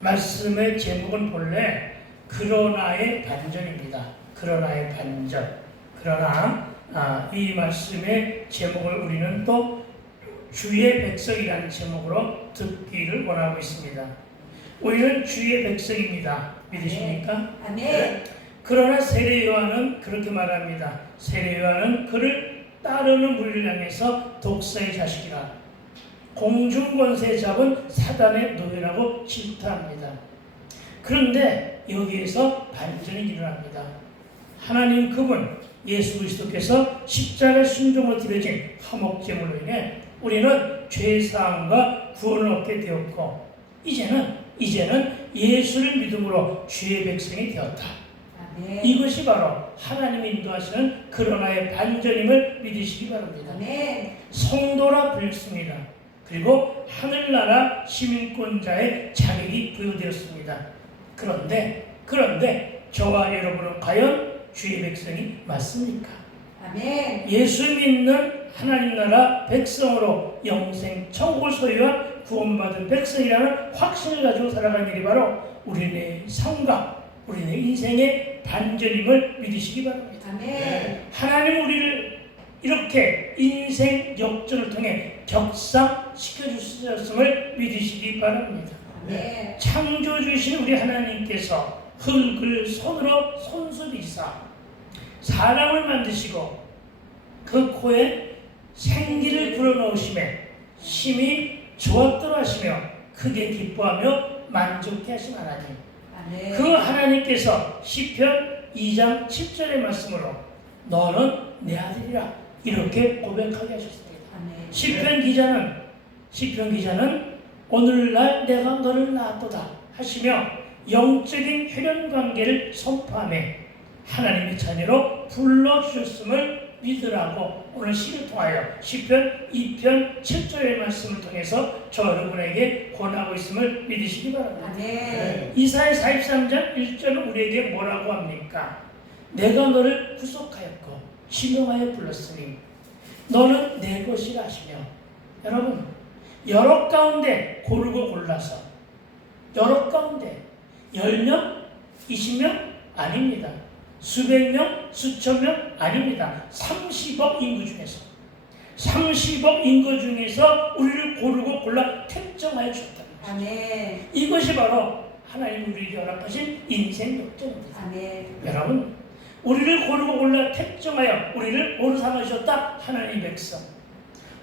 말씀의 제목은 본래 그러나의 반전입니다. 그러나의 반전. 그러나 이 말씀의 제목을 우리는 또 주의 백성이라는 제목으로 듣기를 원하고 있습니다. 우리는 주의 백성입니다. 믿으십니까? 아멘. 그러나 세례 요한은 그렇게 말합니다. 세례 요한은 그를 따르는 무리를 향해서 독사의 자식이라, 공중권세 잡은 사단의 노예라고 질타합니다. 그런데 여기에서 반전이 일어납니다. 하나님 그분 예수 그리스도께서 십자가 순종으로 드려진 화목제물로 인해 우리는 죄사함과 구원을 얻게 되었고, 이제는 예수를 믿음으로 주의 백성이 되었다. 아멘. 이것이 바로 하나님이 인도하시는 그러나의 반전임을 믿으시기 바랍니다. 아멘. 성도라 불렸습니다. 그리고 하늘나라 시민권자의 자격이 부여되었습니다. 그런데 저와 여러분은 과연 주의 백성이 맞습니까? 아멘. 예수 믿는 하나님 나라 백성으로 영생 천국을 소유한 구원받은 백성이라는 확신을 가지고 살아가는 일이 바로 우리의 삶과 우리의 인생의 반전임을 믿으시기 바랍니다. 아멘. 하나님 우리를 이렇게 인생 역전을 통해 격상시켜 주셨음을 믿으시기 바랍니다. 아멘. 창조주이신 우리 하나님께서 흙을 손으로 손수비사 사람을 만드시고 그 코에 생기를 불어넣으심에 심히 좋았더라 하시며 크게 기뻐하며 만족해 하신 하나님, 아멘. 그 하나님께서 시편 2장 7절의 말씀으로 너는 내 아들이라 이렇게 고백하게 하셨습니다. 아멘. 시편 기자는 오늘날 내가 너를 낳았도다 하시며 영적인 혈연 관계를 선포하며 하나님의 자녀로 불러주셨음을 믿으라고 오늘 시를 통하여 시편 2편 7절의 말씀을 통해서 저 여러분에게 권하고 있음을 믿으시기 바랍니다. 아멘. 이사야 43장 1절은 우리에게 뭐라고 합니까? 내가 너를 구속하였고 지명하여 불렀으니 너는 내 것이라 하시며, 여러분 여러 가운데 고르고 골라서 여러 가운데 10명, 20명 아닙니다. 수백 명, 수천 명 아닙니다. 30억 인구 중에서 우리를 고르고 골라 택정하여 주셨다. 아멘. 이것이 바로 하나님 우리에게 허락하신 인생 역전입니다. 아멘. 여러분, 우리를 고르고 골라 택정하여 우리를 뭐로 삼아주셨다? 하나님의 백성.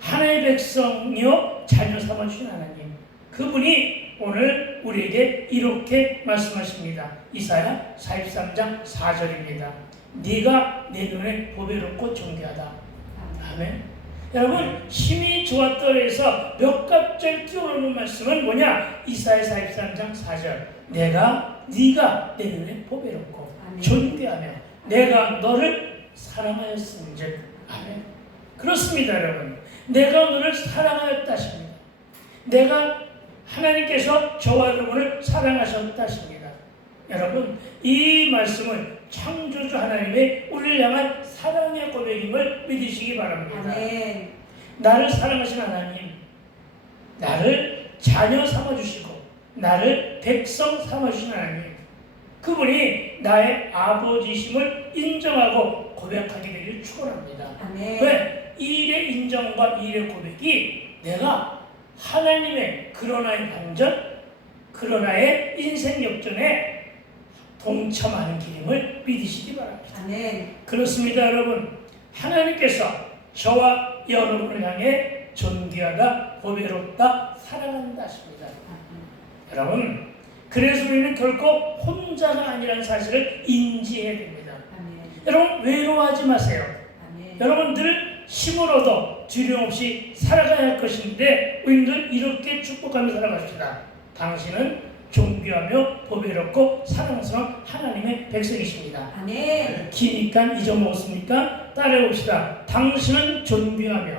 하나님의 백성이요 자녀 삼아주신 하나님, 그분이 오늘 우리에게 이렇게 말씀하십니다. 이사야 43장 4절입니다. 네가 내 눈에 보배롭고 존귀하다. 아멘. 여러분, 힘이 좋았더래에서 몇 갑절 뛰어오르는 말씀은 뭐냐? 이사야 43장 4절. 네가 내 눈에 보배롭고 아멘. 존귀하며 내가 너를 사랑하였은즉. 아멘. 그렇습니다. 여러분, 내가 너를 사랑하였다 하십니다. 하나님께서 저와 여러분을 사랑하셨다 하십니다. 여러분, 이 말씀은 창조주 하나님의 우리를 향한 사랑의 고백임을 믿으시기 바랍니다. 아멘. 나를 사랑하신 하나님, 나를 자녀 삼아주시고 나를 백성 삼아주신 하나님, 그분이 나의 아버지심을 인정하고 고백하게 되기를 축원합니다. 아멘. 왜? 이 일의 인정과 이 일의 고백이 내가 하나님의 그러나의 반전, 그러나의 인생 역전에 동참하는 길임을 믿으시기 바랍니다. 아멘. 그렇습니다. 여러분, 하나님께서 저와 여러분을 향해 존귀하다, 보배롭다, 사랑한다 하십니다. 여러분, 그래서 우리는 결코 혼자가 아니라는 사실을 인지해야 됩니다. 아멘. 여러분, 외로워하지 마세요. 아멘. 여러분들 힘을 얻어 두려움 없이 살아가야 할 것인데 우리들 이렇게 축복하며 살아갑시다. 당신은 존귀하며 보배롭고 사랑스러운 하나님의 백성이십니다. 아멘. 기니까 잊어먹었습니까? 따라해봅시다. 당신은 존귀하며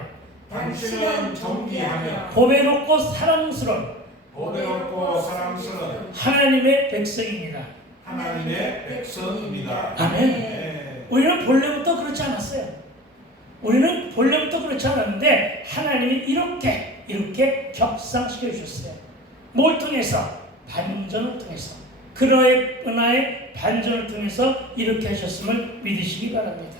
당신은 존귀하며 보배롭고 사랑스러운 하나님의 백성입니다. 하나님의 백성입니다. 아멘. 우리는 본래부터 그렇지 않았어요. 우리는 본래부터 그렇지 않았는데 하나님이 이렇게 격상시켜 주셨어요. 뭘 통해서? 반전을 통해서 그러의 은하의 반전을 통해서 이렇게 하셨음을 믿으시기 바랍니다.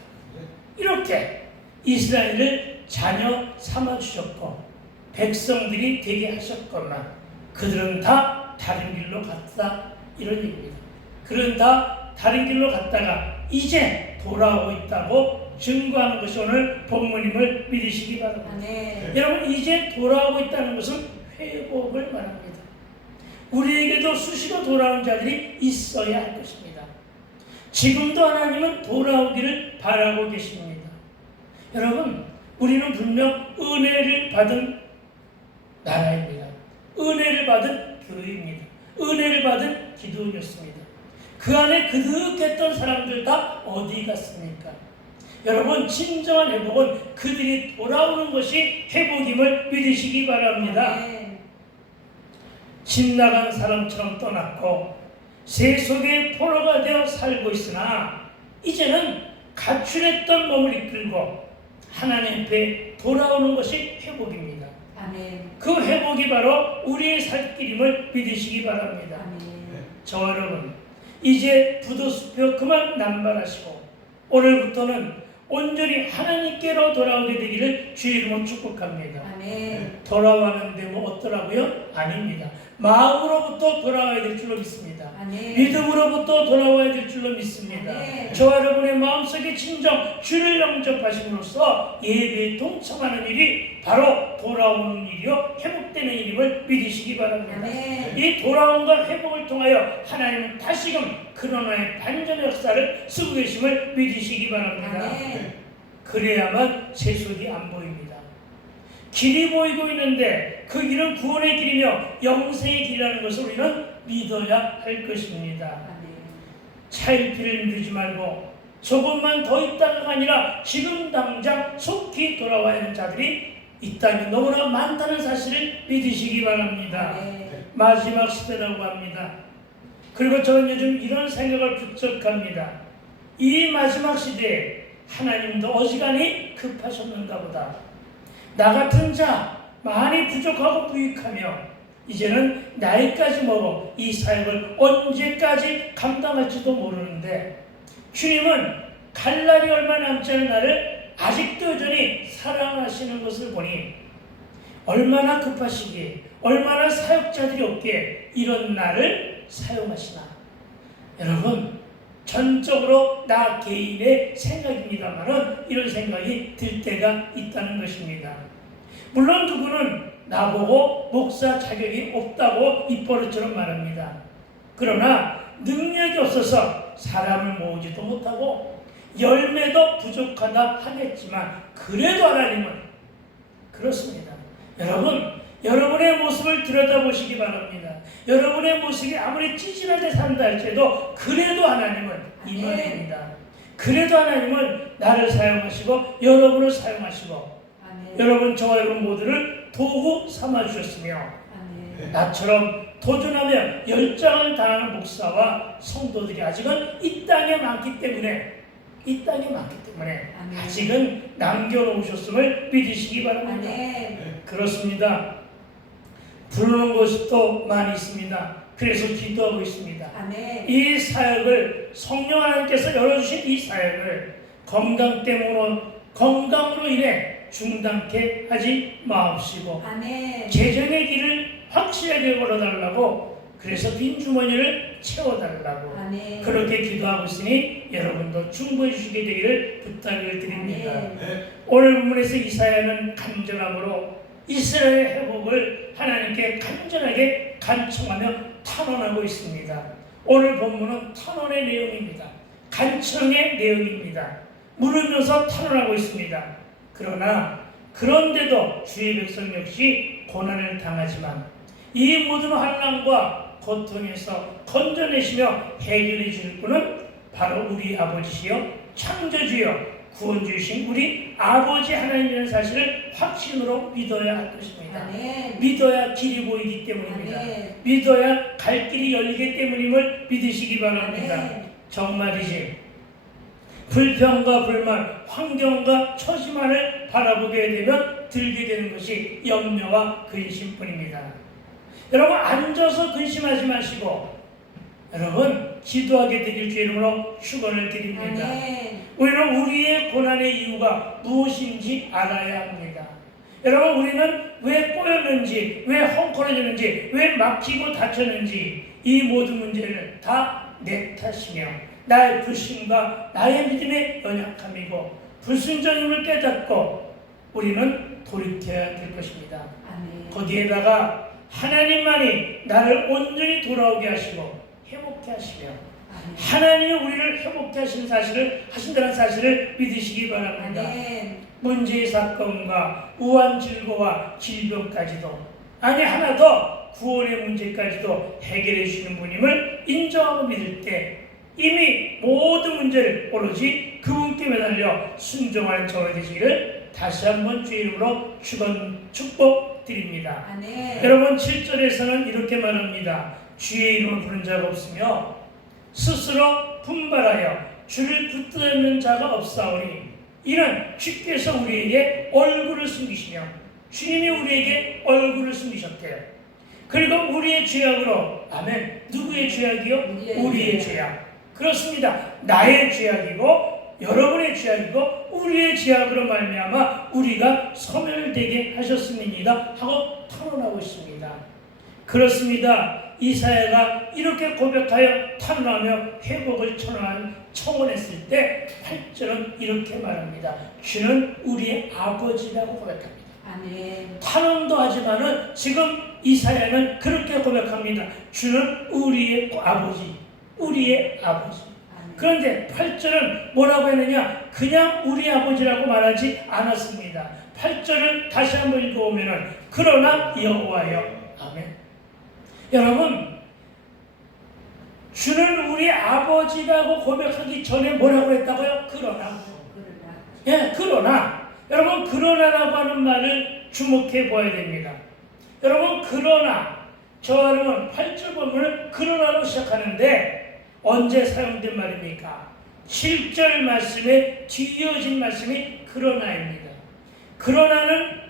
이렇게 이스라엘을 자녀 삼아 주셨고 백성들이 되게 하셨건만 그들은 다 다른 길로 갔다 이런 얘기입니다. 그들은 다 다른 길로 갔다가 이제 돌아오고 있다고 증거하는 것이 오늘 본문임을 믿으시기 바랍니다. 아멘. 여러분 이제 돌아오고 있다는 것은 회복을 말합니다. 우리에게도 수시로 돌아오는 자들이 있어야 할 것입니다. 지금도 하나님은 돌아오기를 바라고 계십니다. 여러분 우리는 분명 은혜를 받은 나라입니다. 은혜를 받은 교회입니다. 은혜를 받은 기도였습니다. 그 안에 그득했던 사람들 다 어디 갔습니까? 여러분 진정한 회복은 그들이 돌아오는 것이 회복임을 믿으시기 바랍니다. 아멘. 집 나간 사람처럼 떠났고 새 속에 포로가 되어 살고 있으나 이제는 가출했던 몸을 이끌고 하나님 앞에 돌아오는 것이 회복입니다. 아멘. 그 회복이 바로 우리의 살 길임을 믿으시기 바랍니다. 아멘. 저와 여러분 이제 부도수표 그만 남발하시고 오늘부터는 온전히 하나님께로 돌아오게 되기를 주의 이름으로 축복합니다. 아멘. 돌아왔는데 뭐 어떠라고요? 아닙니다. 마음으로부터 돌아와야 될 줄로 믿습니다. 아멘. 믿음으로부터 돌아와야 될 줄로 믿습니다. 아멘. 저와 여러분의 마음속에 진정 주를 영접하심으로써 예배에 동참하는 일이 바로 돌아오는 일이요 회복되는 일임을 믿으시기 바랍니다. 아멘. 이 돌아옴과 회복을 통하여 하나님은 다시금 그러나의 반전의 역사를 쓰고 계심을 믿으시기 바랍니다. 아멘. 그래야만 새 속이 안 보입니다. 길이 보이고 있는데 그 길은 구원의 길이며 영생의 길이라는 것을 우리는 믿어야 할 것입니다. 아멘. 차일피를 미루지 말고 조금만 더 있다가 아니라 지금 당장 속히 돌아와야 하는 자들이 이 땅에 너무나 많다는 사실을 믿으시기 바랍니다. 아멘. 마지막 시대라고 합니다. 그리고 저는 요즘 이런 생각을 부쩍 합니다. 이 마지막 시대에 하나님도 어지간히 급하셨는가 보다. 나 같은 자 많이 부족하고 부익하며 이제는 나이까지 먹어 이 사역을 언제까지 감당할지도 모르는데 주님은 갈 날이 얼마 남지 않은 나를 아직도 여전히 사랑하시는 것을 보니 얼마나 급하시기에 얼마나 사역자들이 없기에 이런 나를 사용하시나. 여러분 전적으로 나 개인의 생각입니다만은 이런 생각이 들 때가 있다는 것입니다. 물론 누구는 나보고 목사 자격이 없다고 입버릇처럼 말합니다. 그러나 능력이 없어서 사람을 모으지도 못하고 열매도 부족하다 하겠지만 그래도 하나님은 그렇습니다. 여러분 여러분의 모습을 들여다보시기 바랍니다. 여러분의 모습이 아무리 찌질하게 산다 할지라도 그래도 하나님은 임하십니다. 그래도 하나님은 나를 사용하시고 여러분을 사용하시고 아멘. 여러분 저와 여러분 모두를 도구 삼아주셨으며 아멘. 나처럼 도전하며 열정을 다하는 목사와 성도들이 아직은 이 땅에 많기 때문에 아멘. 아직은 남겨놓으셨음을 믿으시기 바랍니다. 아멘. 그렇습니다. 부르는 것이 또 많이 있습니다. 그래서 기도하고 있습니다. 아멘. 이 사역을 성령 하나님께서 열어주신 이 사역을 건강으로 인해 중단케 하지 마옵시고 아멘. 재정의 길을 확실하게 걸어달라고 그래서 빈 주머니를 채워달라고 아멘. 그렇게 기도하고 있으니 여러분도 충고해 주시게 되기를 부탁을 드립니다. 아멘. 오늘 본문에서 이사야는 간절함으로 이스라엘의 회복을 하나님께 간절하게 간청하며 탄원하고 있습니다. 오늘 본문은 탄원의 내용입니다. 간청의 내용입니다. 물으면서 탄원하고 있습니다. 그런데도 주의 백성 역시 고난을 당하지만 이 모든 환난과 고통에서 건져내시며 해결해 줄 분은 바로 우리 아버지시여 창조주여 구원주이신 우리 아버지 하나님이라는 사실을 확신으로 믿어야 할 것입니다. 아멘. 믿어야 길이 보이기 때문입니다. 아멘. 믿어야 갈 길이 열리기 때문임을 믿으시기 바랍니다. 아멘. 정말이지 불평과 불만, 환경과 처지만을 바라보게 되면 들게 되는 것이 염려와 근심뿐입니다. 여러분 앉아서 근심하지 마시고 여러분 기도하게 되길 주의 이름으로 축원을 드립니다. 아멘. 우리는 우리의 고난의 이유가 무엇인지 알아야 합니다. 여러분 우리는 왜 꼬였는지, 왜 헝클어졌는지, 왜 막히고 다쳤는지 이 모든 문제를 다 내 탓이며 나의 불신과 나의 믿음의 연약함이고 불순종임을 깨닫고 우리는 돌이켜야 될 것입니다. 아멘. 거기에다가 하나님만이 나를 온전히 돌아오게 하시고 회복케 하시며 아멘. 하나님이 우리를 회복케 하신다는 사실을 믿으시기 바랍니다. 아멘. 문제의 사건과 우한 질고와 질병까지도 아니 하나 더 구원의 문제까지도 해결해 주시는 분임을 인정하고 믿을 때 이미 모든 문제를 오로지 그분께 매달려 순종하는 저가 되시기를 다시 한번 주의 이름으로 축복드립니다. 아멘. 여러분 7절에서는 이렇게 말합니다. 주의 이름을 부른 자가 없으며 스스로 분발하여 주를 붙들는 자가 없사오니 이는 주께서 우리에게 얼굴을 숨기시며 주님이 우리에게 얼굴을 숨기셨대요. 그리고 우리의 죄악으로 아멘. 누구의 죄악이요? 우리의 죄악. 그렇습니다. 나의 죄악이고 여러분의 죄악이고 우리의 죄악으로 말미암아 우리가 소멸되게 하셨음이니이다 하고 탄원하고 있습니다. 그렇습니다. 이사야가 이렇게 고백하여 탄원하며 회복을 청원했을 때 8절은 이렇게 말합니다. 주는 우리의 아버지라고 고백합니다. 아멘. 탄원도 하지만은 지금 이사야는 그렇게 고백합니다. 주는 우리의 아버지, 우리의 아버지. 아멘. 그런데 8절은 뭐라고 했느냐? 그냥 우리 아버지라고 말하지 않았습니다. 8절을 다시 한번 읽어보면은 그러나 여호와여. 아멘. 여러분, 주는 우리 아버지라고 고백하기 전에 뭐라고 했다고요? 그러나. 예, 그러나. 여러분, 그러나라고 하는 말을 주목해 보아야 됩니다. 여러분, 그러나. 저와 여러분, 8절 본문을 그러나로 시작하는데 언제 사용된 말입니까? 7절 말씀에 뒤이어진 말씀이 그러나입니다. 그러나는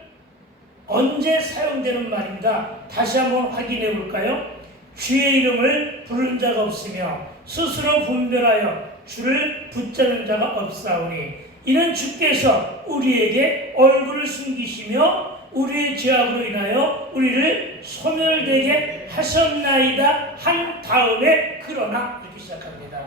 언제 사용되는 말인가? 다시 한번 확인해 볼까요? 주의 이름을 부르는 자가 없으며 스스로 분별하여 주를 붙잡는 자가 없사오니 이는 주께서 우리에게 얼굴을 숨기시며 우리의 죄악으로 인하여 우리를 소멸되게 하셨나이다 한 다음에 그러나 이렇게 시작합니다.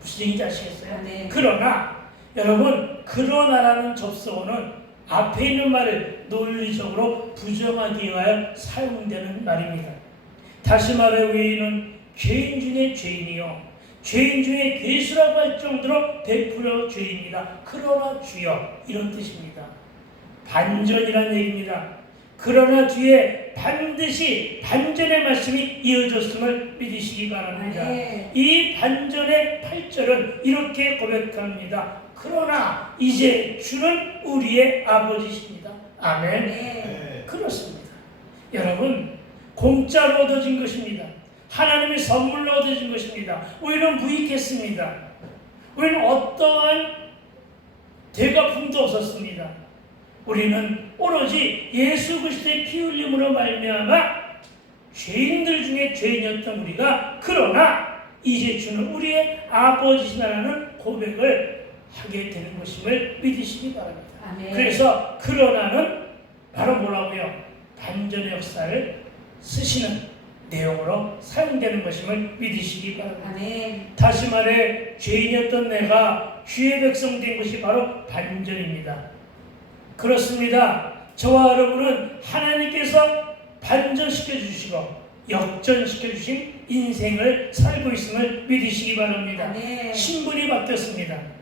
무슨 얘기인지 아시겠어요? 네. 그러나 여러분 그러나라는 접속어는 앞에 있는 말을 논리적으로 부정하기 위하여 사용되는 말입니다. 다시 말해 우리는 죄인 중에 죄인이요 죄인 중에 괴수라고 할 정도로 100% 죄입니다. 그러나 주여 이런 뜻입니다. 반전이라는 얘기입니다. 그러나 뒤에 반드시 반전의 말씀이 이어졌음을 믿으시기 바랍니다. 네. 이 반전의 8절은 이렇게 고백합니다. 그러나 이제 주는 우리의 아버지십니다. 아멘. 네. 그렇습니다. 여러분 공짜로 얻어진 것입니다. 하나님의 선물로 얻어진 것입니다. 우리는 무익했습니다. 우리는 어떠한 대가품도 없었습니다. 우리는 오로지 예수 그리스도의 피 흘림으로 말미암아 죄인들 중에 죄인이었던 우리가 그러나 이제 주는 우리의 아버지시라는 고백을 하게 되는 것임을 믿으시기 바랍니다. 아멘. 그래서 그러나는 바로 뭐라고요? 반전의 역사를 쓰시는 내용으로 사용되는 것임을 믿으시기 바랍니다. 아멘. 다시 말해 죄인이었던 내가 주의 백성 된 것이 바로 반전입니다. 그렇습니다. 저와 여러분은 하나님께서 반전시켜 주시고 역전시켜 주신 인생을 살고 있음을 믿으시기 바랍니다. 아멘. 신분이 바뀌었습니다.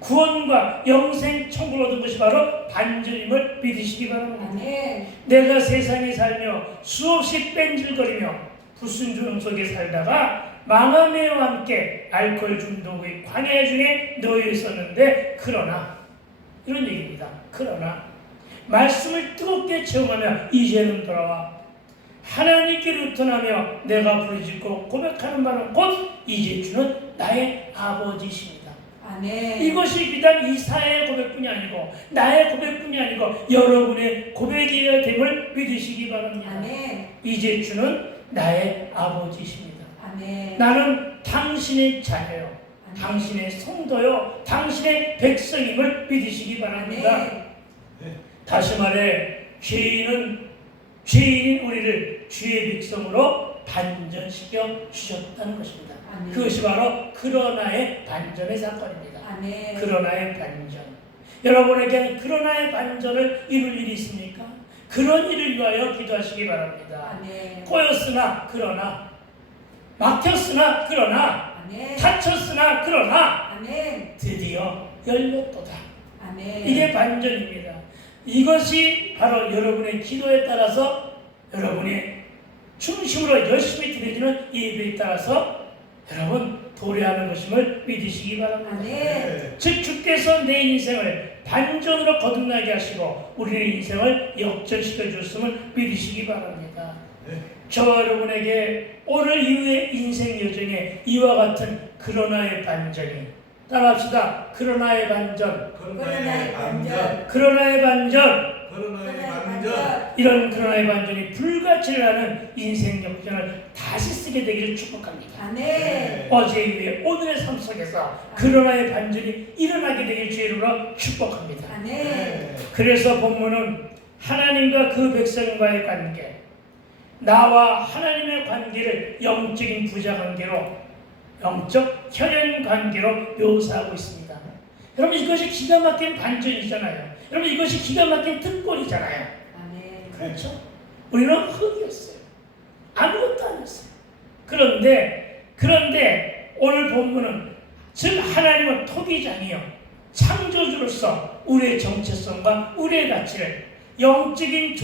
구원과 영생 천국을 얻은 것이 바로 반전임을 믿으시기 바랍니다. 아멘. 내가 세상에 살며 수없이 뺀질거리며 불순종 속에 살다가 망함에와 함께 알코올 중독의 광야 중에 놓여 있었는데 그러나 이런 얘기입니다. 그러나 말씀을 뜨겁게 체험하며 이제는 돌아와 하나님께 루턴하며 내가 부르짖고 고백하는 바는 곧 이제 주는 나의 아버지십니다. 아멘. 이것이 비단 이사의 고백뿐이 아니고 나의 고백뿐이 아니고 여러분의 고백이 됨을 믿으시기 바랍니다. 아멘. 이제 주는 나의 아버지십니다. 아멘. 나는 당신의 자녀요, 아멘. 당신의 성도요, 당신의 백성임을 믿으시기 바랍니다. 아멘. 다시 말해 죄인인 우리를 주의 백성으로 반전시켜 주셨다는 것입니다. 아멘. 그것이 바로 그러나의 반전의 사건입니다. 아멘. 그러나의 반전. 여러분에게 그러나의 반전을 이룰 일이 있습니까? 그런 일을 위하여 기도하시기 바랍니다. 아멘. 꼬였으나 그러나, 막혔으나 그러나, 아멘. 다쳤으나 그러나 아멘. 드디어 열렸도다. 아멘. 이게 반전입니다. 이것이 바로 여러분의 기도에 따라서 여러분의 중심으로 열심히 드려지는 예배에 따라서 여러분 도래하는 것임을 믿으시기 바랍니다. 아멘. 즉 주께서 내 인생을 반전으로 거듭나게 하시고 우리의 인생을 역전시켜 주셨음을 믿으시기 바랍니다. 저와 여러분에게 오늘 이후의 인생 여정에 이와 같은 그러나의 반전이, 따라합시다. 그러나의 반전, 그러나의 반전, 그러나의 반전, 그러나의 반전. 이런 그러나의 반전이 불가치를 하는 인생 역전을 다시 쓰게 되기를 축복합니다. 아멘. 어제 이후에 오늘의 삶 속에서 그러나의 반전이 일어나게 되길 주의 이름으로 축복합니다. 아멘. 그래서 본문은 하나님과 그 백성과의 관계, 나와 하나님의 관계를 영적인 부자관계로, 영적 혈연관계로 묘사하고 있습니다. 여러분 이것이 기가 막힌 반전이잖아요. 여러분 이것이 기가 막힌 특권이잖아요. 아멘. 그렇죠? 우리는 흙이었어요. 아무것도 안 했어요. 그런데 오늘 본문은 즉 하나님은 토기장이요, 창조주로서 우리의 정체성과 우리의 가치를 영적인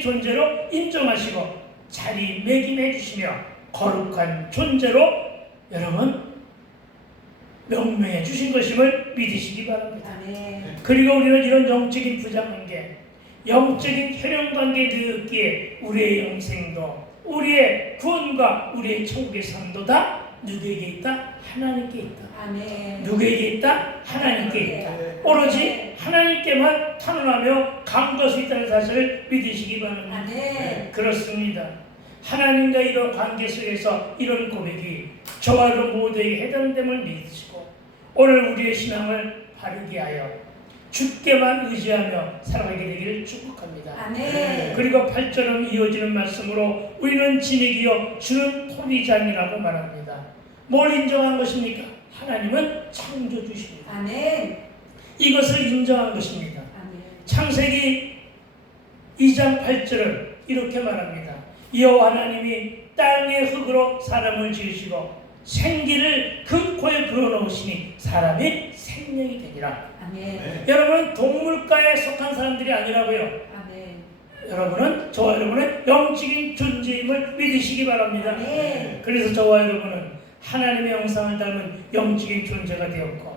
존재로 인정하시고 자리매김해 주시며 거룩한 존재로 여러분 명명해 주신 것임을 믿으시기 바랍니다. 아멘. 그리고 우리는 이런 영적인 부자관계, 영적인 혈연관계에 넣었기에 우리의 영생도, 우리의 구원과 우리의 천국의 삶도 다 누구에게 있다? 하나님께 있다. 아멘. 누구에게 있다? 하나님께 있다. 오로지 하나님께만 탄원하며 강구할 수 있다는 사실을 믿으시기 바랍니다. 아멘. 그렇습니다. 하나님과 이런 관계 속에서 이런 고백이 저와 여러분 모두에게 해당됨을 믿으시고 오늘 우리의 신앙을 바르게 하여 주께만 의지하며 살아가게 되기를 축복합니다. 아멘. 그리고 8절은 이어지는 말씀으로 우리는 진흙이요 주는 토기장이라고 말합니다. 뭘 인정한 것입니까? 하나님은 창조주십니다. 아멘. 이것을 인정한 것입니다. 아멘. 창세기 2장 8절은 이렇게 말합니다. 여호와 하나님이 땅의 흙으로 사람을 지으시고 생기를 그 코에 불어넣으시니 사람이 생명이 되니라. 아멘. 여러분은 동물과에 속한 사람들이 아니라고요. 아멘. 여러분은 저와 여러분의 영적인 존재임을 믿으시기 바랍니다. 아멘. 그래서 저와 여러분은 하나님의 형상을 닮은 영적인 존재가 되었고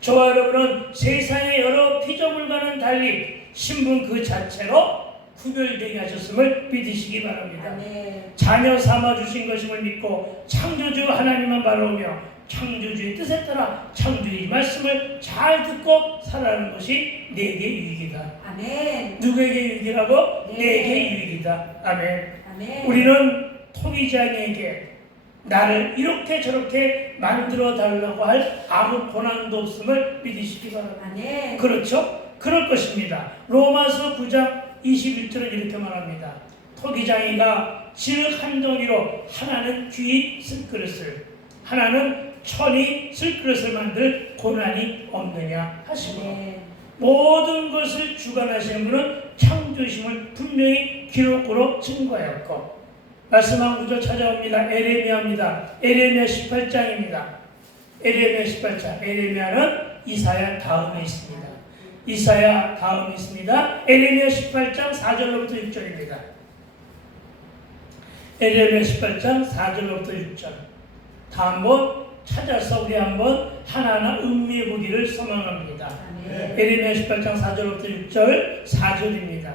저와 여러분은 세상의 여러 피조물과는 달리 신분 그 자체로 구별되게 하셨음을 믿으시기 바랍니다. 아멘. 자녀 삼아주신 것임을 믿고 창조주 하나님만 바라보며 창조주의 뜻에 따라 창조의 말씀을 잘 듣고 살아가는 것이 내게 유익이다. 아멘. 누구에게 유익이라고? 네. 내게 유익이다. 아멘. 아멘. 우리는 토기장에게 나를 이렇게 저렇게 만들어 달라고 할 아무 권한도 없음을 믿으시기 바랍니다. 아멘. 그렇죠? 그럴 것입니다. 로마서 9장 21절은 이렇게 말합니다. 토기장이가 질 한 덩이로 하나는 귀 쓸그릇을, 하나는 천이 쓸그릇을 만들 고난이 없느냐 하시고 아멘. 모든 것을 주관하시는 분은 창조심을 분명히 기록으로 증거하였고 말씀한 구절 찾아옵니다. 에레미야입니다. 에레미야 18장입니다. 에레미야 18장. 에레미야는 이사야 다음에 있습니다. 이사야 다음에 있습니다. 에레미야 18장 4절로부터 6절입니다. 에레미야 18장 4절로부터 6절. 다 한번 찾아서 우리 한번 하나하나 음미해 보기를 소망합니다. 아멘. 에레미야 18장 4절로부터 6절 4절입니다.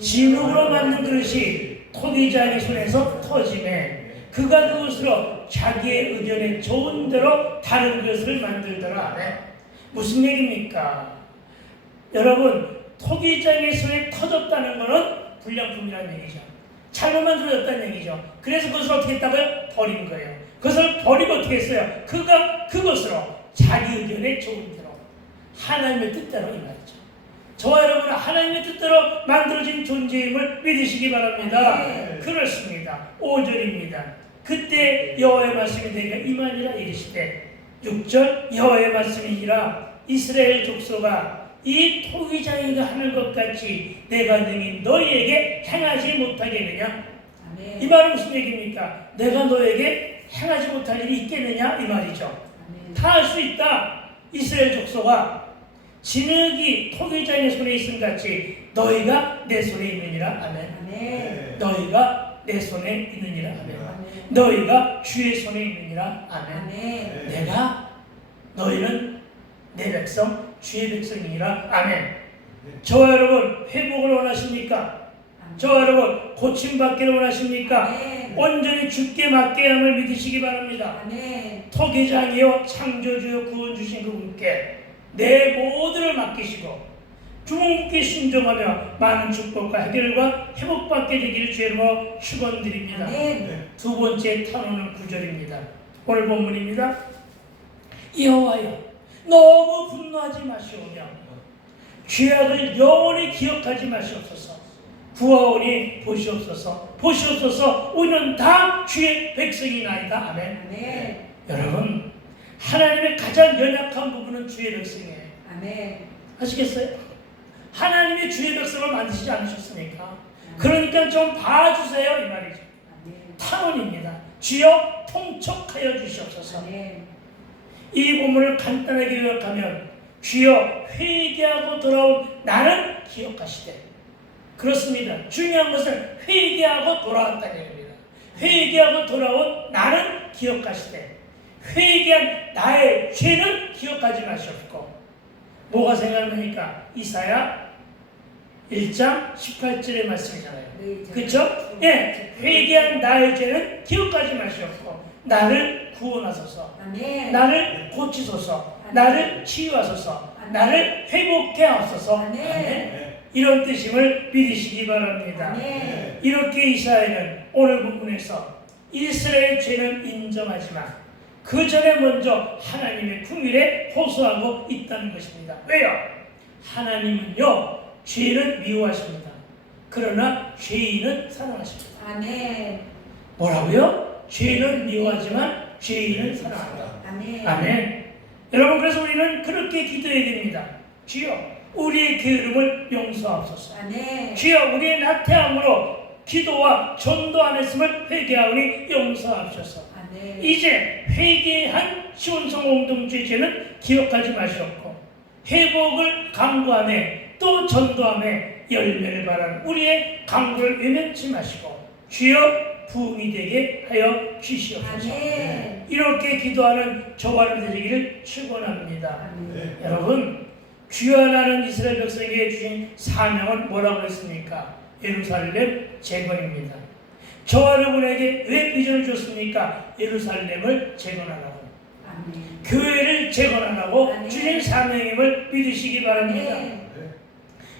진흙으로 만든 그릇이 토기장의 손에서 터지매 그가 그것으로 자기의 의견에 좋은 대로 다른 것을 만들더라. 네. 무슨 얘기입니까? 여러분, 토기장의 손에 터졌다는 것은 불량품이라는 얘기죠. 잘못 만들어졌다는 얘기죠. 그래서 그것을 어떻게 했다고요? 버린 거예요. 그것을 버리고 어떻게 했어요? 그가 그것으로 자기 의견에 좋은 대로 하나님의 뜻대로 이 말이죠. 저와 여러분은 하나님의 뜻대로 만들어진 존재임을 믿으시기 바랍니다. 네. 그렇습니다. 5절입니다. 그때 여호와의 말씀이 내게 임하니라 이르시되 6절 여호와의 말씀이니라 이스라엘 족속아 이 토기장이가 하는 것 같이 내가 능히 너희에게 행하지 못하겠느냐? 아멘. 이 말은 무슨 얘기입니까? 내가 너에게 행하지 못할 일이 있겠느냐? 이 말이죠. 아멘. 다 할 수 있다. 이스라엘 족속아 진흙이 토기장의 손에 있음 같이 너희가 내 손에 있느니라. 아멘. 아멘. 너희가 내 손에 있느니라. 아멘. 아멘. 너희가 주의 손에 있느니라. 아멘. 아멘. 내가 너희는 내 백성 주의 백성이니라. 아멘. 저와 여러분 회복을 원하십니까? 저와 여러분 고침받기를 원하십니까? 아멘. 온전히 주께 맡게 함을 믿으시기 바랍니다. 아멘. 토기장이요 창조주요 구원주신 그분께 내 모두를 맡기시고 주님께 순종하며 많은 축복과 해결과 회복받게 되기를 주로 축원드립니다. 아멘. 두 번째 탄원은 9절입니다. 오늘 본문입니다. 여호와여 너무 분노하지 마시오며 죄악을 영원히 기억하지 마시옵소서. 구하오니 보시옵소서. 보시옵소서. 우리는 다 주의 백성이나이다. 아멘. 아멘. 여러분 하나님의 가장 연약한 부분은 주의 백성이에요. 아멘. 아시겠어요? 하나님의 주의 백성을 만드시지 않으셨습니까? 그러니까 좀 봐주세요 이 말이죠. 아멘. 탄원입니다. 주여 통촉하여 주시옵소서. 아멘. 이 본문을 간단하게 요약하면 주여 회개하고 돌아온 나를 기억하시되 그렇습니다. 중요한 것은 회개하고 돌아왔다는 얘기입니다. 회개하고 돌아온 나를 기억하시되 회개한 나의 죄는 기억하지 마시옵고 뭐가 생각나니까 이사야 1장 18절의 말씀이잖아요. 그렇죠? 예, 회개한 나의 죄는 기억하지 마시옵고 나를 구원하소서. 아멘. 나를 고치소서. 나를 치유하소서. 나를 회복해 하소서. 아멘. 이런 뜻임을 믿으시기 바랍니다. 아멘. 이렇게 이사야는 오늘 본문에서 이스라엘 죄는 인정하지만 그 전에 먼저 하나님의 긍휼에 호소하고 있다는 것입니다. 왜요? 하나님은요 죄는 미워하십니다. 그러나 죄인은 사랑하십니다. 아멘. 뭐라고요? 죄는 미워하지만 죄인은 사랑한다. 아멘. 아멘. 여러분 그래서 우리는 그렇게 기도해야 됩니다. 주여 우리의 게으름을 용서하옵소서. 아멘. 주여 우리의 나태함으로 기도와 전도 안 했음을 회개하오니 용서하옵소서. 아멘. 이제 회개한 시온성 공동체의 죄는 기억하지 마시옵고 회복을 강구하며 또 전도하며 열매를 바라는 우리의 강구를 외면치 마시고 주여 부흥이 되게 하여 주시옵소서. 아멘. 이렇게 기도하는 저와 여러분 되시기를 축원합니다. 아멘. 여러분 귀환하는 이스라엘 백성에게 주신 사명은 뭐라고 했습니까? 예루살렘 재건입니다. 저와 여러분에게 왜 비전을 줬습니까? 예루살렘을 재건하라고, 아멘. 교회를 재건하라고 아멘. 주신 사명임을 믿으시기 바랍니다. 아멘.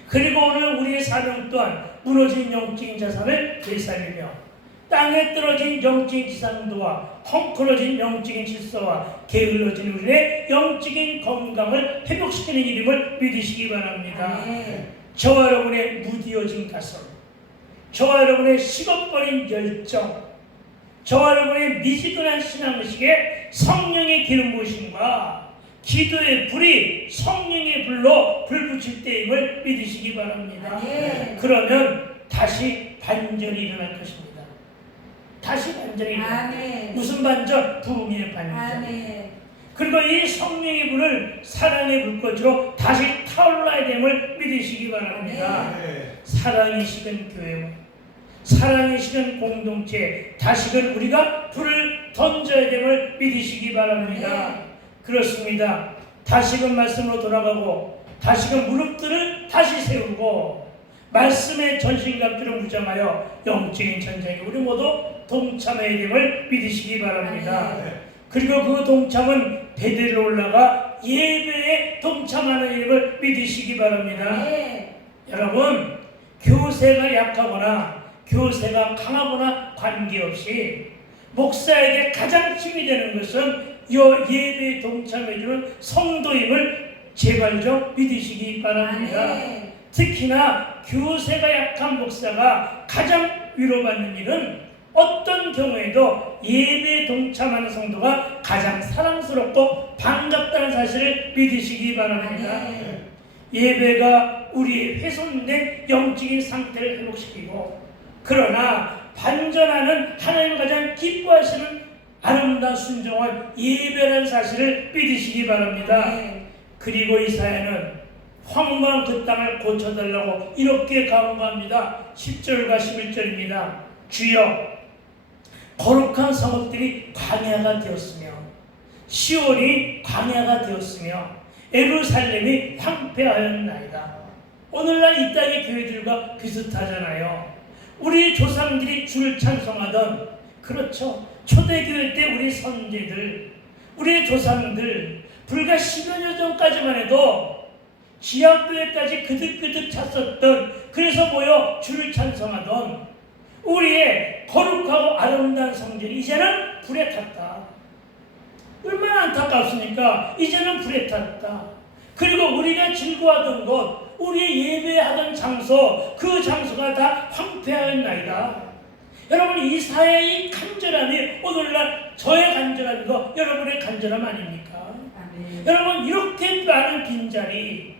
그리고 오늘 우리의 사명 또한 무너진 영적인 자산을 되살리며 땅에 떨어진 영적인 지상도와 헝클어진 영적인 질서와 게을러진 우리의 영적인 건강을 회복시키는 일임을 믿으시기 바랍니다. 아멘. 저와 여러분의 무디어진 가슴, 저와 여러분의 식어버린 열정, 저와 여러분의 미지근한 신앙의식에 성령의 기름 부으심과 기도의 불이 성령의 불로 불 붙일 때임을 믿으시기 바랍니다. 아멘. 그러면 다시 반전이 일어날 것입니다. 다시 반전이 일어날 아멘. 무슨 반전? 부흥의 반전. 아멘. 그리고 이 성령의 불을 사랑의 불꽃으로 다시 타올라야 됨을 믿으시기 바랍니다. 사랑이 식은 교회, 사랑이 식은 공동체, 다시금 우리가 불을 던져야 됨을 믿으시기 바랍니다. 그렇습니다. 다시금 말씀으로 돌아가고 다시금 무릎들을 다시 세우고 말씀의 전신갑주를 무장하여 영적인 전쟁에 우리 모두 동참해야 됨을 믿으시기 바랍니다. 아멘. 그리고 그 동참은 베델로 올라가 예배에 동참하는 일을 믿으시기 바랍니다. 네. 여러분, 교세가 약하거나 교세가 강하거나 관계없이 목사에게 가장 힘이 되는 것은 이 예배에 동참해주는 성도임을 제발 좀 믿으시기 바랍니다. 아멘. 특히나 교세가 약한 목사가 가장 위로받는 일은 어떤 경우에도 예배에 동참하는 성도가 가장 사랑스럽고 반갑다는 사실을 믿으시기 바랍니다. 아멘. 예배가 우리 훼손된 영적인 상태를 회복시키고, 그러나 반전하는 하나님 가장 기뻐하시는 아름다운 순종한 예배라는 사실을 믿으시기 바랍니다. 네. 그리고 이사야는 황무한 그 땅을 고쳐달라고 이렇게 간구합니다. 10절과 11절입니다. 주여, 거룩한 성읍들이 광야가 되었으며 시온이 광야가 되었으며 예루살렘이 황폐하였나이다. 오늘날 이 땅의 교회들과 비슷하잖아요. 우리 조상들이 주를 찬송하던, 그렇죠, 초대교회 때 우리 선제들, 우리 조상들 불과 10여 년 전까지만 해도 지하교회까지 그득그득 찼었던, 그래서 모여 주를 찬송하던 우리의 거룩하고 아름다운 성전이 이제는 불에 탔다. 얼마나 안타깝습니까? 이제는 불에 탔다. 그리고 우리가 즐거워하던 곳, 우리 예배하던 장소, 그 장소가 다 황폐하였나이다. 여러분, 이사야의 간절함이 오늘날 저의 간절함이고 여러분의 간절함 아닙니까? 아멘. 여러분, 이렇게 많은 빈자리,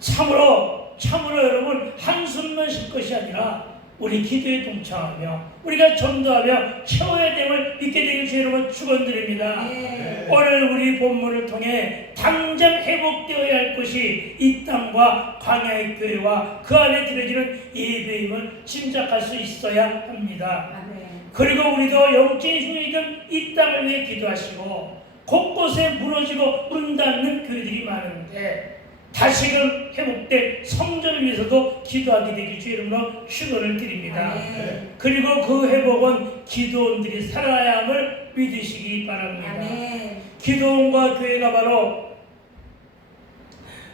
참으로 여러분 한숨만 쉴 것이 아니라 우리 기도에 동참하며 우리가 전도하며 채워야 됨을 믿게 되길 주 여러분 축원드립니다. 네. 오늘 우리 본문을 통해 당장 회복되어야 할 것이 이 땅과 광야의 교회와 그 안에 들어지는 예배임을 짐작할 수 있어야 합니다. 아멘. 그리고 우리도 영적인 흉이든 이 땅을 위해 기도하시고 곳곳에 무너지고 문 닫는 교회들이 많은데 다시금 회복될 성전을 위해서도 기도하게 되길 주 이름으로 축원을 드립니다. 아멘. 그리고 그 회복은 기도원들이 살아야 함을 믿으시기 바랍니다. 아멘. 기도원과 교회가 바로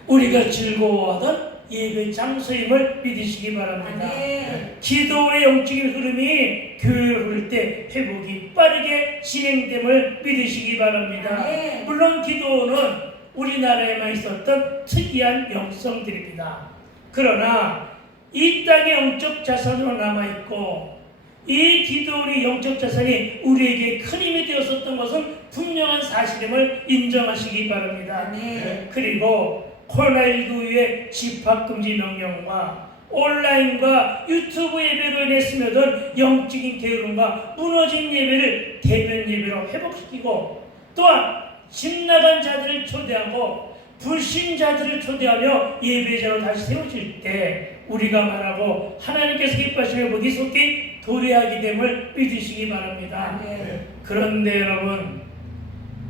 우리가 즐거워하던 예배 장소임을 믿으시기 바랍니다. 아멘. 기도의 영적인 흐름이 교회를 흐를 때 회복이 빠르게 진행됨을 믿으시기 바랍니다. 아멘. 물론 기도원은 우리나라에만 있었던 특이한 영성들입니다. 그러나 이 땅의 영적 자산으로 남아있고 이 기도원의 영적 자산이 우리에게 큰 힘이 되었었던 것은 분명한 사실임을 인정하시기 바랍니다. 아멘. 그리고 코로나19 이후의 집합금지 명령과 온라인과 유튜브 예배로 인해 스며든 영적인 게으름과 무너진 예배를 대면 예배로 회복시키고, 또한 집 나간 자들을 초대하고 불신자들을 초대하며 예배자로 다시 세워질 때 우리가 말하고 하나님께서 기뻐하시며 목이 속히 도래하게 됨을 믿으시기 바랍니다. 아멘. 그런데 여러분,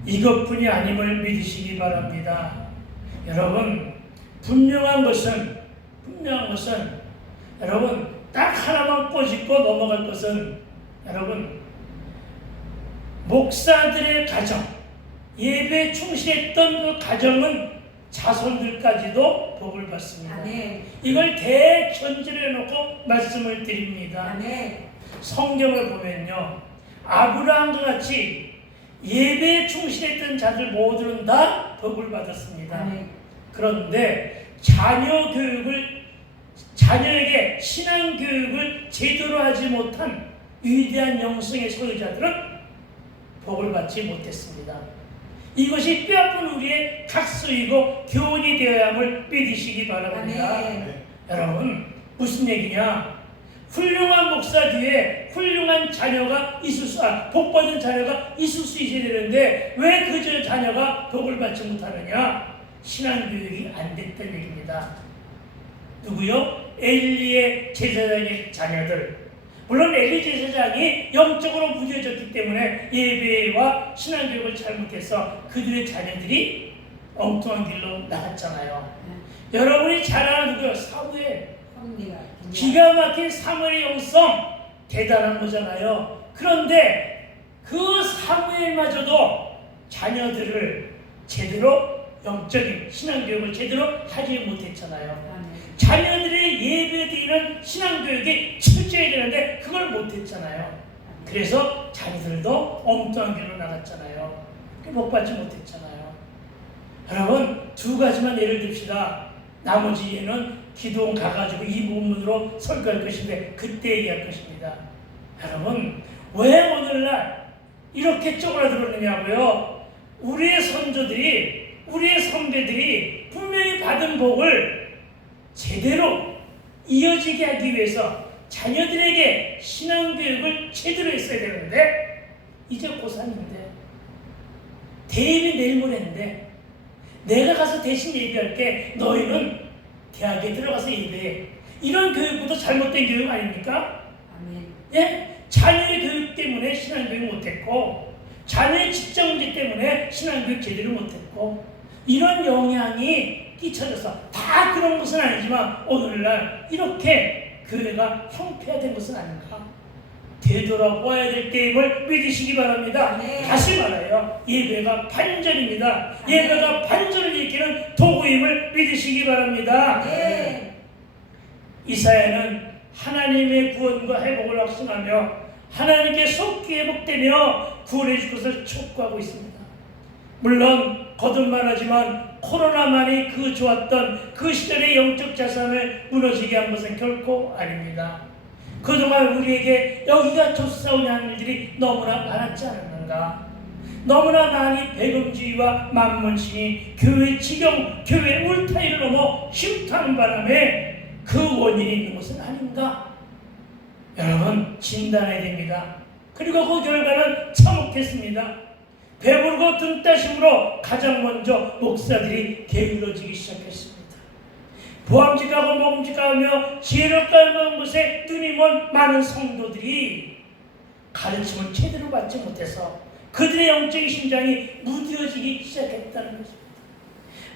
이것뿐이 아님을 믿으시기 바랍니다. 여러분, 분명한 것은 여러분 딱 하나만 꼬집고 넘어갈 것은, 여러분, 목사들의 가정, 예배에 충실했던 그 가정은 자손들까지도 복을 받습니다. 아멘. 이걸 대견제로 해놓고 말씀을 드립니다. 아멘. 성경을 보면요, 아브라함과 같이 예배에 충실했던 자들 모두는 다 복을 받았습니다. 아멘. 그런데 자녀에게 신앙 교육을 제대로 하지 못한 위대한 영성의 소유자들은 복을 받지 못했습니다. 이것이 뼈아픈 우리의 각서이고 교훈이 되어야 함을 믿으시기 바랍니다. 아멘. 여러분, 무슨 얘기냐? 훌륭한 목사 뒤에 훌륭한 자녀가 복받은 자녀가 있을 수 있어야 되는데 왜 그 자녀가 복을 받지 못하느냐? 신앙교육이 안 됐다는 얘기입니다. 누구요? 엘리의 제사장의 자녀들. 물론 엘리 제사장이 영적으로 무뎌졌기 때문에 예배와 신앙교육을 잘못해서 그들의 자녀들이 엉뚱한 길로 나갔잖아요. 여러분이 잘 아는 누구요? 사무엘. 섭리가 기가 막힌 사무엘의 영성 대단한 거잖아요. 그런데 그 사무엘마저도 자녀들을 제대로 영적인 신앙교육을 제대로 하지 못했잖아요. 아멘. 자녀들의 예배드리는 신앙교육이 철저해야 되는데 그걸 못했잖아요. 그래서 자녀들도 엉뚱한 길로 나갔잖아요. 못 받지 못했잖아요. 여러분, 두 가지만 예를 듭시다. 나머지 예는 기도원 가가지고 이 본문으로 설교할 것인데 그때 얘기할 것입니다. 여러분, 왜 오늘날 이렇게 쪼그라들었느냐고요? 우리의 선조들이, 우리의 선배들이 분명히 받은 복을 제대로 이어지게 하기 위해서 자녀들에게 신앙교육을 제대로 했어야 되는데 이제 고3인데 대입이 내일 모레인데 내가 가서 대신 예배할게, 너희는 대학에 들어가서 예배해. 이런 교육부터 잘못된 교육 아닙니까? 아멘. 예? 자녀의 교육 때문에 신앙교육 못했고, 자녀의 직장 문제 때문에 신앙교육 제대로 못했고, 이런 영향이 끼쳐져서 다 그런 것은 아니지만 오늘날 이렇게 교회가 형편화된 것은 아닌가? 되돌아봐야 될 때임을 믿으시기 바랍니다. 네. 다시 말해요. 예배가 반전입니다. 예배가 반전을 일으키는 도구임을 믿으시기 바랍니다. 네. 이사야는 하나님의 구원과 회복을 확신하며 하나님께 속히 회복되며 구원해 줄 것을 촉구하고 있습니다. 물론 거듭 말하지만 코로나만이 그 좋았던 그 시절의 영적 자산을 무너지게 한 것은 결코 아닙니다. 그동안 우리에게 여기가 좋사오냐 하는 일들이 너무나 많았지 않았는가? 너무나 많이 배금주의와 만문신이 교회 지경, 교회 울타리를 넘어 침투하는 바람에 그 원인이 있는 것은 아닌가? 여러분, 진단해야 됩니다. 그리고 그 결과는 참혹했습니다. 배부르고 등 따심으로 가장 먼저 목사들이 게을러지기 시작했습니다. 보암직하고 먹음직하며 지혜를 깔먹은 곳에 눈이 먼 많은 성도들이 가르침을 제대로 받지 못해서 그들의 영적인 심장이 무뎌지기 시작했다는 것입니다.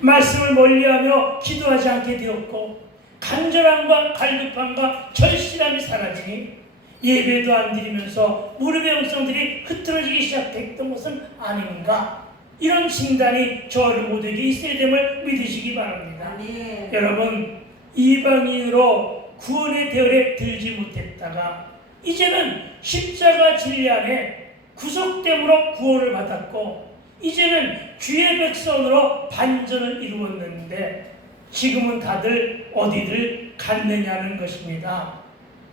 말씀을 멀리하며 기도하지 않게 되었고 간절함과 갈급함과 절실함이 사라지니 예배도 안 드리면서 무릎의 음성들이 흐트러지기 시작했던 것은 아닌가? 이런 진단이 저를 모두에게 있어야 됨을 믿으시기 바랍니다. 아멘. 여러분, 이방인으로 구원의 대열에 들지 못했다가 이제는 십자가 진리 안에 구속됨으로 구원을 받았고 이제는 주의 백성으로 반전을 이루었는데 지금은 다들 어디를 갔느냐는 것입니다.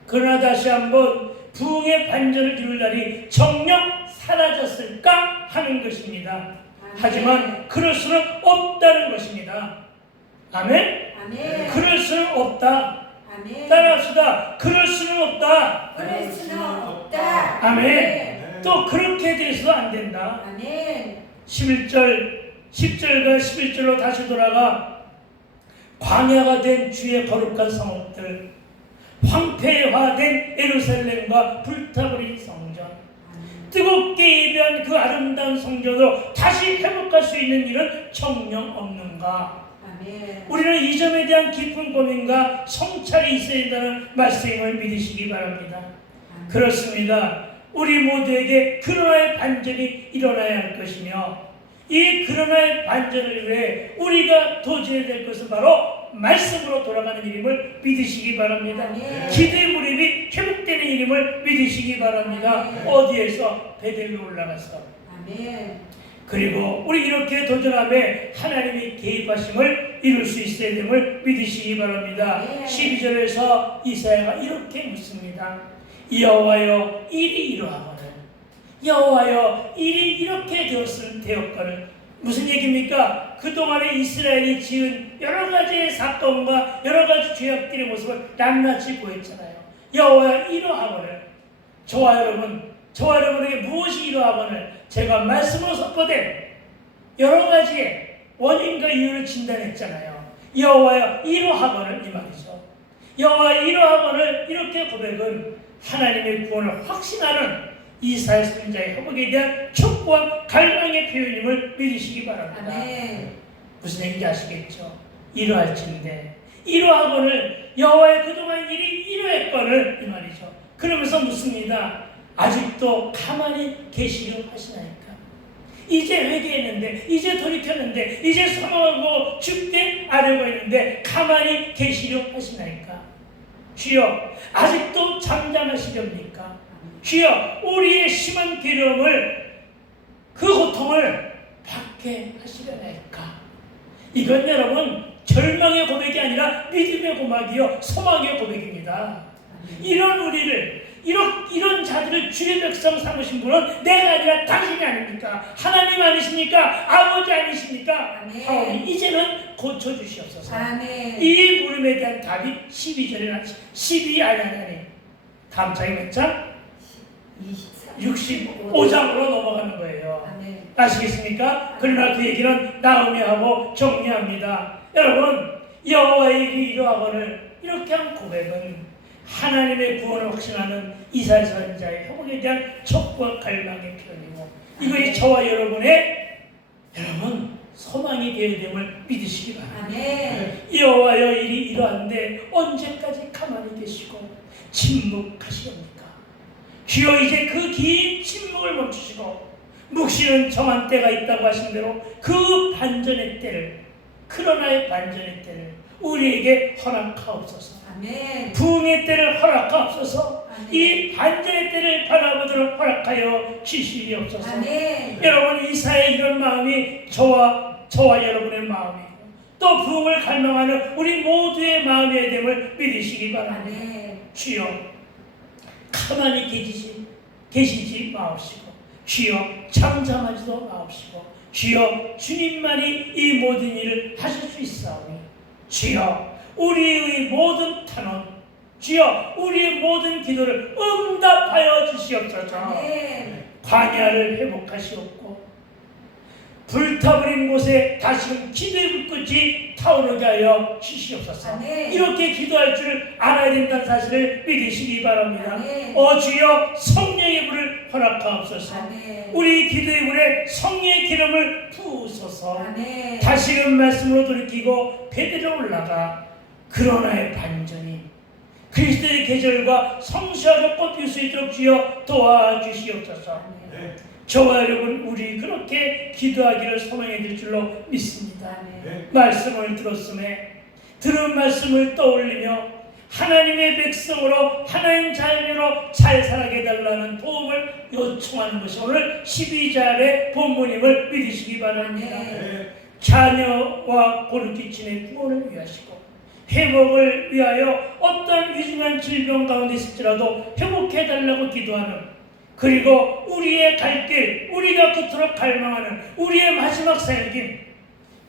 그러나 다시 한번 부흥의 반전을 이룰 날이 정녕 사라졌을까 하는 것입니다. 하지만 그럴 수는 없다는 것입니다. 아멘? 아멘. 그럴 수는 없다. 아멘. 따라합시다. 그럴 수는 없다. 그럴 수는 없다. 아멘. 또 그렇게 돼서도 안 된다. 아멘. 10절과 11절로 다시 돌아가 광야가 된 주의 거룩한 성읍들, 황폐화된 예루살렘과 불타버린 성전, 뜨겁게 예배한 그 아름다운 성전으로 다시 회복할 수 있는 일은 정녕 없는가? 아멘. 우리는 이 점에 대한 깊은 고민과 성찰이 있어야 된다는 말씀을 믿으시기 바랍니다. 그렇습니다. 우리 모두에게 그러나의 반전이 일어나야 할 것이며 이 그러나의 반전을 위해 우리가 도전해야 될 것은 바로 말씀으로 돌아가는 일임을 믿으시기 바랍니다. 아멘. 기도의 무릎이 회복되는 일임을 믿으시기 바랍니다. 아멘. 어디에서? 베델로 올라가서. 아멘. 그리고 우리 이렇게 도전함에 하나님이 개입하심을 이룰 수 있어야 됨을 믿으시기 바랍니다. 네. 12절에서 이사야가 이렇게 묻습니다. 여호와여 일이 이러하거늘, 여호와여 일이 이렇게 되었거늘. 무슨 얘기입니까? 그동안에 이스라엘이 지은 여러 가지의 사건과 여러 가지 죄악들의 모습을 낱낱이 보였잖아요. 여호와여 이러하거늘. 저와 여러분에게 무엇이 이러하거늘? 제가 말씀으로 선포된 여러 가지의 원인과 이유를 진단했잖아요. 여호와여 이러하거늘 이 말이죠. 여호와여 이러하거늘 이렇게 고백은 하나님의 구원을 확신하는 이사야 선지자의 회복에 대한 촉구와 갈망의 표현임을 믿으시기 바랍니다. 아멘. 무슨 얘기인지 아시겠죠? 이러할진대 이러하거늘 여호와의 그동안 일이 이러했거늘 이 말이죠. 그러면서 묻습니다. 아직도 가만히 계시려 하시나이까? 이제 회개했는데, 이제 돌이켰는데, 이제 소망하고 죽게 아뢰고 있는데 가만히 계시려 하시나이까? 주여, 아직도 잠잠하시렵니까? 주여, 우리의 심한 괴로움을, 그 고통을 받게 하시려나이까? 이건 여러분 절망의 고백이 아니라 믿음의 고백이요 소망의 고백입니다. 이런 우리를, 이런 자들을 주의 백성 삼으신 분은 내가 아니라 당신이 아닙니까? 하나님 아니십니까? 아버지 아니십니까? 하오니 이제는 고쳐주시옵소서. 아멘. 이 물음에 대한 답이 12절에 나지. 12 아니. 다음 장이 몇 장? 65장으로 넘어가는 거예요. 아멘. 아시겠습니까? 그러나 그 얘기는 나음에 하고 정리합니다. 여러분, 여호와의 일이 이러하거늘 이렇게 한 고백은 하나님의 구원을 확신하는 이사야 선지자의 회복에 대한 촉구와 갈망의 표현이고, 이것이 저와 여러분의 소망이 되어야 됨을 믿으시기 바랍니다. 아멘. 여호와여 일이 이러한데 언제까지 가만히 계시고 침묵하시렵니까? 주여, 이제 그 긴 침묵을 멈추시고 묵시는 정한 때가 있다고 하신 대로 그 반전의 때를, 그러나의 반전의 때를 우리에게 허락하옵소서. 아멘. 부흥의 때를 허락하옵소서. 아멘. 이 반전의 때를 바라보도록 허락하여 주시옵소서. 아멘. 여러분, 이사의 이런 마음이 저와 여러분의 마음이고, 또 부흥을 갈망하는 우리 모두의 마음의 됨을 믿으시기 바랍니다. 아멘. 주여, 가만히 계시지 마옵시고, 주여 잠잠하지도 마옵시고, 주여 주님만이 이 모든 일을 하실 수 있사오니, 주여 우리의 모든 탄원, 주여 우리의 모든 기도를 응답하여 주시옵소서. 아멘. 광야를 회복하시옵고 불타버린 곳에 다시금 기도의 불꽃이 타오르게 하여 주시옵소서. 아멘. 이렇게 기도할 줄 알아야 된다는 사실을 믿으시기 바랍니다. 아멘. 주여 성령의 불을 허락하옵소서. 아멘. 우리 기도의 불에 성령의 기름을 부으소서. 아멘. 다시금 말씀으로 돌이키고 베드로 올라가 그러나의 반전이 그리스도의 계절과 성취하여 꽃필 수 있도록 주여 도와주시옵소서. 아멘. 저와 여러분, 우리 그렇게 기도하기를 소망해 드릴 줄로 믿습니다. 아멘. 말씀을 들었음에 들은 말씀을 떠올리며 하나님의 백성으로 하나님 자녀로 잘 살아게 달라는 도움을 요청하는 것이 오늘 12절의 본문임을 믿으시기 바랍니다. 아멘. 자녀와 고르키친의 구원을 위하시고 회복을 위하여 어떤 위중한 질병 가운데 있을지라도 회복해달라고 기도하는, 그리고 우리의 갈 길, 우리가 그토록 갈망하는 우리의 마지막 사역인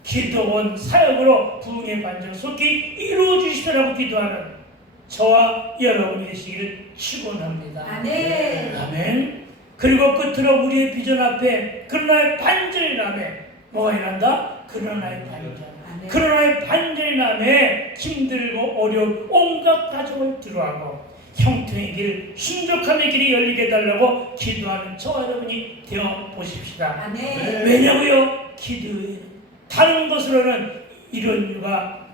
기도원 사역으로 부흥의 반전 속히 이루어 주시더라고 기도하는 저와 여러분이 되시기를 축원합니다. 아멘. 아멘. 그리고 끝으로 우리의 비전 앞에 그러나의 반전이 남에 뭐가 일한다? 그러나의 반전. 아멘. 그러나의 반전이 남에 힘들고 어려운 온갖 가정을 들어하고 형통의 길, 순족함의 길이 열리게 해달라고 기도하는 저와 여러분이 되어 보십시다. 아멘. 왜냐고요? 기도에 다른 것으로는 이런 이유가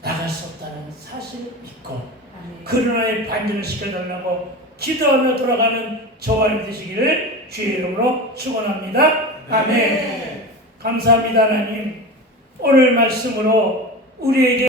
나갈 수 없다는 사실을 믿고 아멘. 그러나의 반전을 시켜달라고 기도하며 돌아가는 저와 여러분 되시기를 주의 이름으로 축원합니다. 아멘. 감사합니다. 하나님, 오늘 말씀으로 우리에게